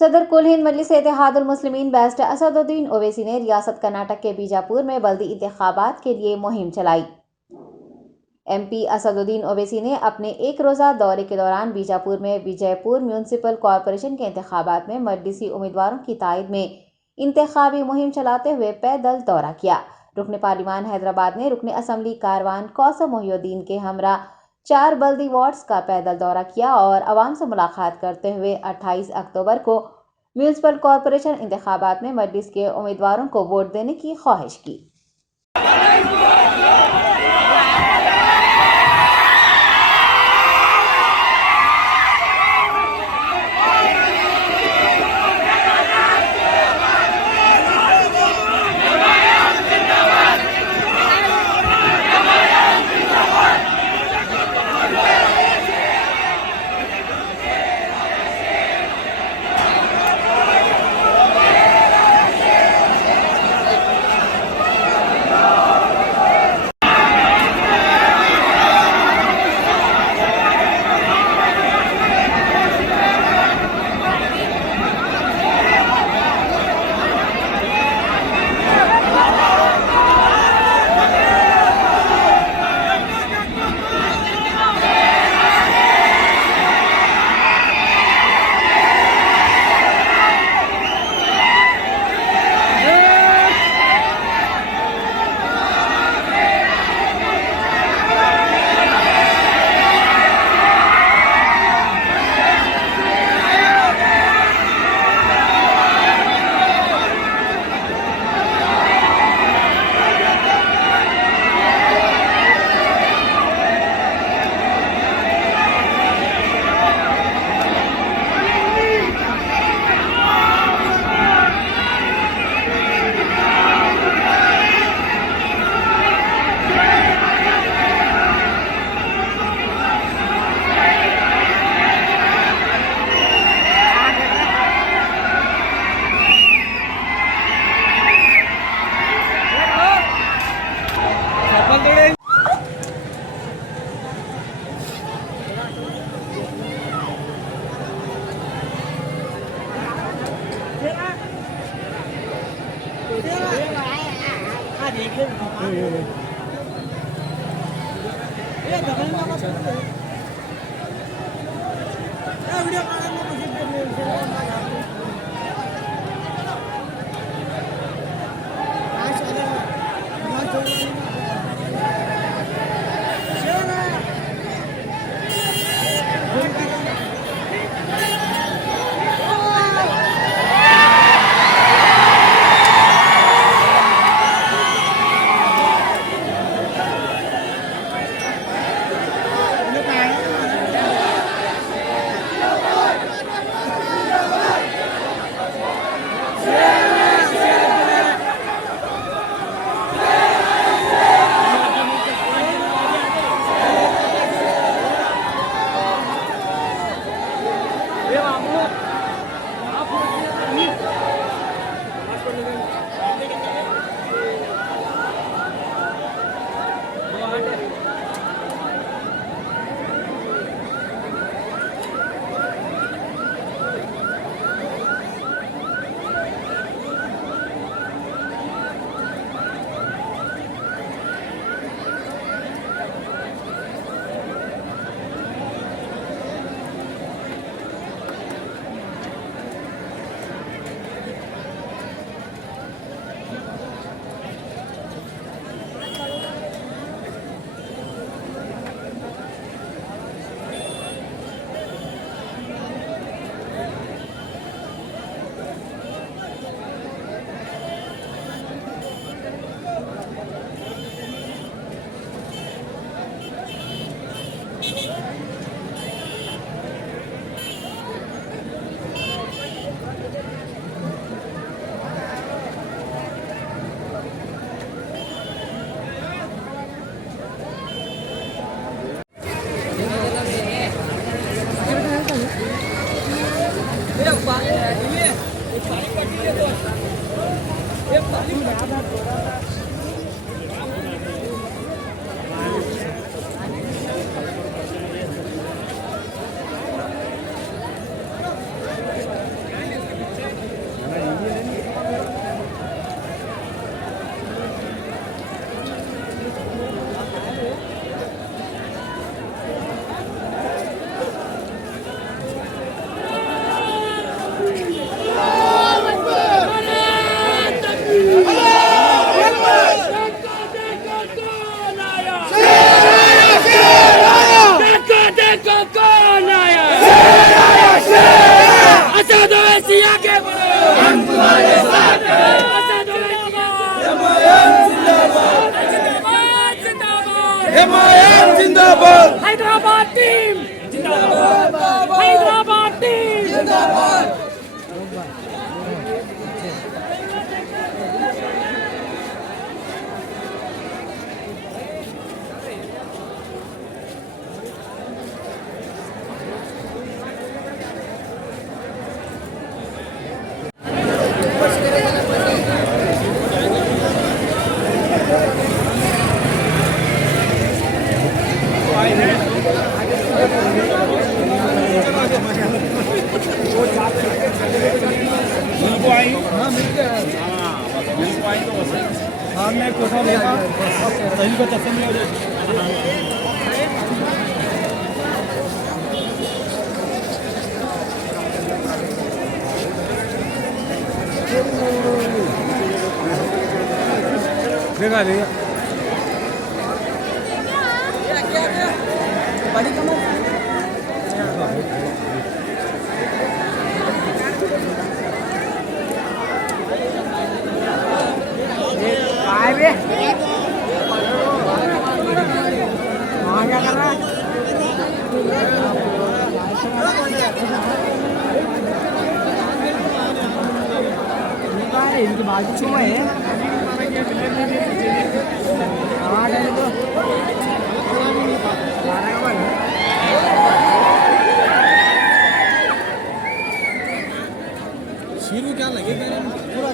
सदर कुल हिंद मजलिस इत्तेहादुल मुस्लिमीन बैरिस्टर असदुद्दीन ओवैसी ने रियासत कर्नाटक के बीजापुर में बल्दी इंतखाबात के लिए मुहिम चलाई। MP असदुद्दीन ओवैसी ने अपने एक रोज़ा दौरे के दौरान बीजापुर में विजयपुर म्यूनसिपल कॉरपोरेशन के इंतखाबात में मजलिसी उम्मीदवारों की तायद में इंतखाबी मुहिम चलाते हुए पैदल दौरा किया। रुकन पार्लिमान हैदराबाद ने रुकन असम्बली कारवान कौसम मोहिउद्दीन के हमरा 4 बल्दी वार्ड्स का पैदल दौरा किया और आवाम से मुलाकात करते हुए 28 अक्टूबर को म्यूनसिपल कॉरपोरेशन इंतखाबात में मजलिस के उम्मीदवारों को वोट देने की ख्वाहिश की। ओवैसी आगे बढ़ो, हम तुम्हारे साथ हैं। असद जिंदाबाद जिंदाबाद हिमायत जिंदाबाद हैदराबाद टीम जिंदाबाद हैदराबाद टीम जिंदाबाद। देखा देखा इनकी बाजू क्यों है शीरू क्या लगेगा पूरा